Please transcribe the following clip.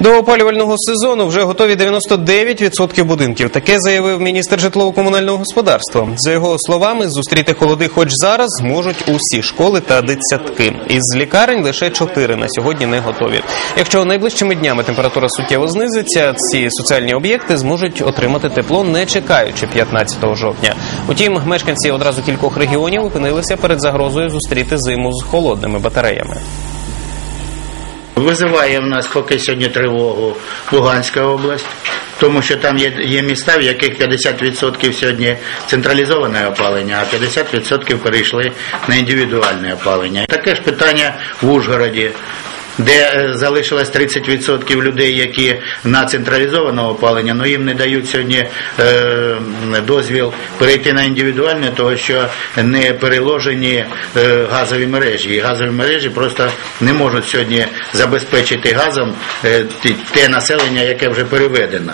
До опалювального сезону вже готові 99% будинків. Таке заявив міністр житлово-комунального господарства. За його словами, зустріти холоди хоч зараз зможуть усі школи та дитсадки. Із лікарень лише 4 на сьогодні не готові. Якщо найближчими днями температура суттєво знизиться, ці соціальні об'єкти зможуть отримати тепло, не чекаючи 15 жовтня. Утім, мешканці одразу кількох регіонів опинилися перед загрозою зустріти зиму з холодними батареями. Визиває в нас поки сьогодні тривогу Луганська область, тому що там є, є міста, в яких 50% сьогодні централізоване опалення, а 50% перейшли на індивідуальне опалення. Таке ж питання в Ужгороді. Де е, залишилось 30% людей, які на централізоване опалення, але їм не дають сьогодні е, дозвіл перейти на індивідуальне, тому що не переложені е, газові мережі. І газові мережі просто не можуть сьогодні забезпечити газом те населення, яке вже переведено.